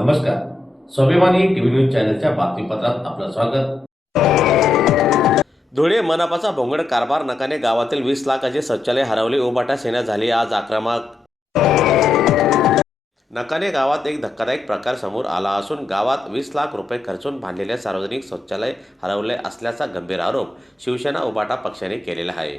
नमस्कार. स्वाभिमानी TV news चॅनलच्या बातमीपत्रात आपलं स्वागत. धुळे मनपाचा भोंगड कारभार नकाने गावातील वीस लाखाचे शौचालय हरवले उबाटा सेना झाली आज आक्रमक. नकाने गावात एक धक्कादायक प्रकार समोर आला असून गावात वीस लाख रुपये खर्चून बांधलेले सार्वजनिक शौचालय हरवले असल्याचा गंभीर आरोप शिवसेना उबाटा पक्षाने केलेला आहे.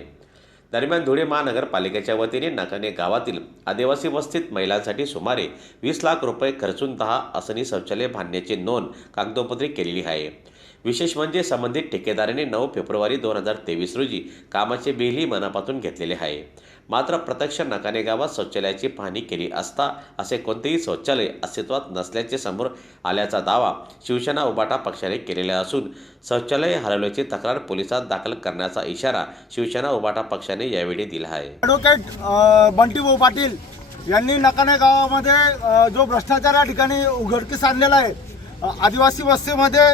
दरम्यान धुळे महानगरपालिकेच्या वतीने नाकाने गावातील आदिवासी वस्तीत महिलांसाठी सुमारे वीस लाख रुपये खर्चून दहा असनी शौचालय बांधण्याची नोंद कागदोपत्री केलेली आहे. विशेष म्हणजे संबंधित ठेकेदाराने नऊ फेब्रुवारी दोन हजार तेवीस रोजी कामाचे बिलही मनापातून घेतलेले आहे. मात्र प्रत्यक्ष नकाने गावात शौचालयाची पाहणी केली असता असे कोणतेही शौचालय अस्तित्वात नसल्याचे समोर आल्याचा दावा शिवसेना उबाटा पक्षाने केलेला असून शौचालय हरवल्याची तक्रार पोलिसात दाखल करण्याचा इशारा शिवसेना उबाटा पक्षाने यावेळी दिला आहे. ॲडव्होकेट बंटीभाऊ पाटील यांनी नकाने गावामध्ये जो भ्रष्टाचार या ठिकाणी उघडकीस आणलेला आहे आदिवासी वस्तीमध्ये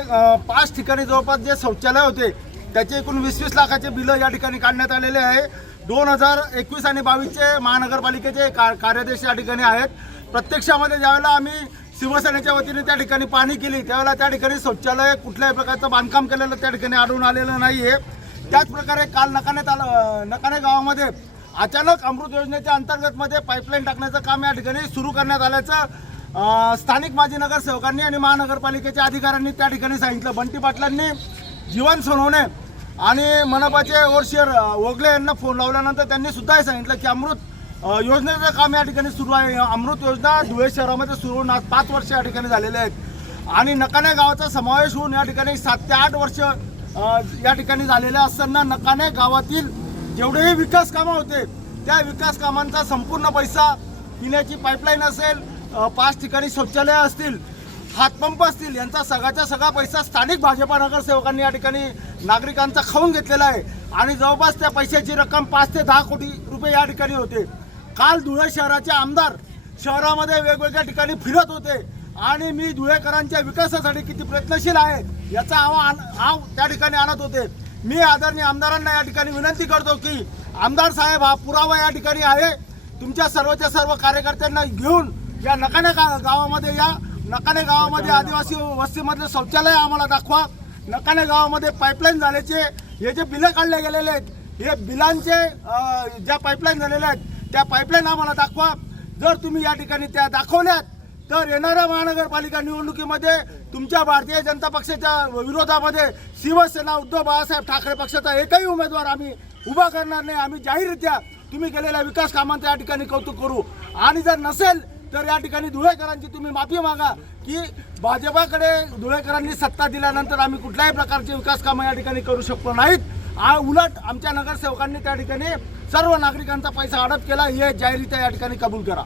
पाच ठिकाणी जवळपास जे शौचालय होते त्याचे एकूण वीस वीस लाखाचे बिलं या ठिकाणी काढण्यात आलेले आहे. दोन हजार एकवीस आणि बावीसचे महानगरपालिकेचे का कार्यादेश या ठिकाणी आहेत. प्रत्यक्षामध्ये ज्यावेळेला आम्ही शिवसेनेच्या वतीने त्या ठिकाणी पाणी केली त्यावेळेला त्या ठिकाणी शौचालय कुठल्याही प्रकारचं बांधकाम केलेलं त्या ठिकाणी आढळून आलेलं नाही आहे त्याचप्रकारे काल नकाने ताल नकाने गावामध्ये अचानक अमृत योजनेच्या अंतर्गतमध्ये पाईपलाईन टाकण्याचं काम या ठिकाणी सुरू करण्यात आल्याचं स्थानिक माजी नगरसेवकांनी आणि महानगरपालिकेच्या अधिकाऱ्यांनी त्या ठिकाणी सांगितलं. बंटी पाटलांनी जीवन सोनवणे आणि मनपाचे ओरशेर ओगले यांना फोन लावल्यानंतर त्यांनी सुद्धा हे सांगितलं की अमृत योजनेचं काम या ठिकाणी सुरू आहे. अमृत योजना धुळे शहरामध्ये सुरू होऊन आज पाच वर्ष या ठिकाणी झालेले आहेत. आणि नकाने गावाचा समावेश होऊन या ठिकाणी सात ते आठ वर्ष या ठिकाणी झालेले असताना नकाने गावातील जेवढेही विकास कामं होते त्या विकास कामांचा संपूर्ण पैसा पिण्याची पाईपलाईन असेल पाच ठिकाणी शौचालयं असतील हातपंप असतील यांचा सगळ्याचा सगळा पैसा स्थानिक भाजपा नगरसेवकांनी या ठिकाणी नागरिकांचा खाऊन घेतलेला आहे. आणि जवळपास त्या पैशाची रक्कम पाच ते दहा कोटी रुपये या ठिकाणी होते. काल धुळे शहराचे आमदार शहरामध्ये वेगवेगळ्या ठिकाणी फिरत होते. आणि मी धुळेकरांच्या विकासासाठी किती प्रयत्नशील आहे याचा आव आव त्या ठिकाणी आणत होते. मी आदरणीय आमदारांना या ठिकाणी विनंती करतो की आमदार साहेब हा पुरावा या ठिकाणी आहे. तुमच्या सर्वच्या सर्व कार्यकर्त्यांना घेऊन या नकाने गावामध्ये या. नकाने गावामध्ये आदिवासी वस्तीमधले शौचालय आम्हाला दाखवा. नकाने गावामध्ये पाईपलाईन झाल्याचे. हे जे बिलं काढले गेलेले आहेत हे बिलांचे ज्या पाईपलाईन झालेल्या आहेत त्या पाईपलाईन आम्हाला दाखवा. जर तुम्ही या ठिकाणी त्या दाखवल्यात तर येणाऱ्या महानगरपालिका निवडणुकीमध्ये तुमच्या भारतीय जनता पक्षाच्या विरोधामध्ये शिवसेना उद्धव बाळासाहेब ठाकरे पक्षाचा एकही उमेदवार आम्ही उभा करणार नाही. आम्ही जाहीररित्या तुम्ही केलेल्या विकास कामांचं या ठिकाणी कौतुक करू. आणि जर नसेल तर या ठिकाणी धुळेकरांची तुम्ही माफी मागा की भाजपाकडे धुळेकरांनी सत्ता दिल्यानंतर आम्ही कुठल्याही प्रकारचे विकास कामं या ठिकाणी करू शकलो नाहीत. आ- उलट आमच्या नगरसेवकांनी त्या ठिकाणी सर्व नागरिकांचा पैसा अडप केला. हे जाहीरित्या या ठिकाणी कबूल करा.